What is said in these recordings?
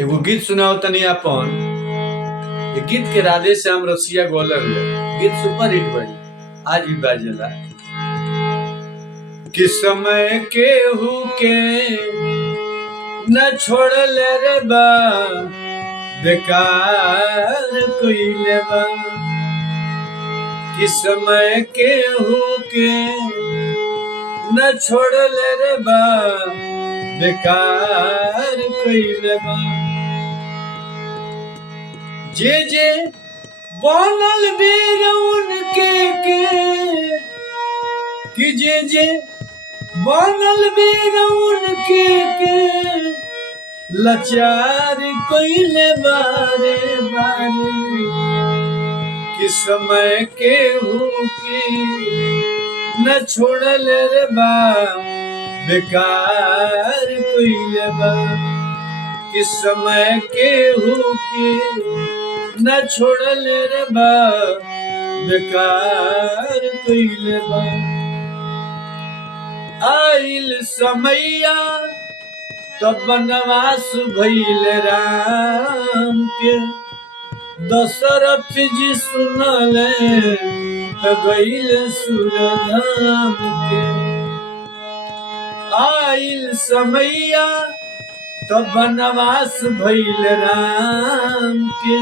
एगो गीत सुनाओ तनी अपन। ये गीत के राधे श्याम रसिया गोलर ले गीत सुपर हिट भइल, आज भी बाजेला। कि समय केहू के न छोड़ले रे बा, बेकार कइले बा। कि समय केहू के न छोड़ले रे बा, बेकार कइले बा। जे जे बनल बीर उनके के, कि जे बनल बीर उनके के, लाचार कइले बारे बारे। कि समय केहू के न छोड़ल रे बा, बेकार कइले बा। कि समय केहू के न छोड़ल रे बा, बेकार कइले बा। आइल समैया तब बनवास भइल राम के, दशरथ जी सुनले त गइल सुरधाम के। आइल समैया तब बनवास भइल राम के,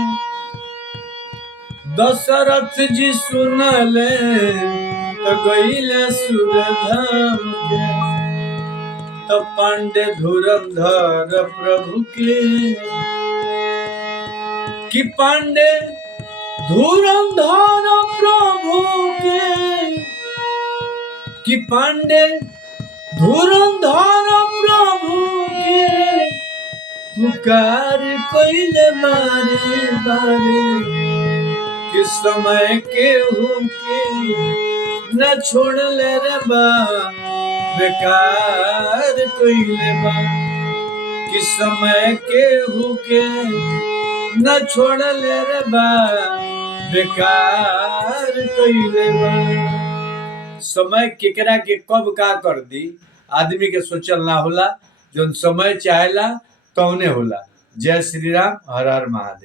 दशरथ जी सुनले त गइल सुरधाम के। तब पांडे धुरंधर प्रभु के, कि पांडे धुरंधर प्रभु के, कि पांडे धुरंधर प्रभु के, पुकार कइले बारे बारे। कि समय केहू के न छोड़ले रे बा, बेकार कइले बा। कि समय केहू के न छोड़ले रे बा, बेकार कइले बा। समय केकरा के कब का कर दी आदमी के सोचल ना होला, जौन समय चाहेला तौने होला। जय श्री राम, हर हर महादेव।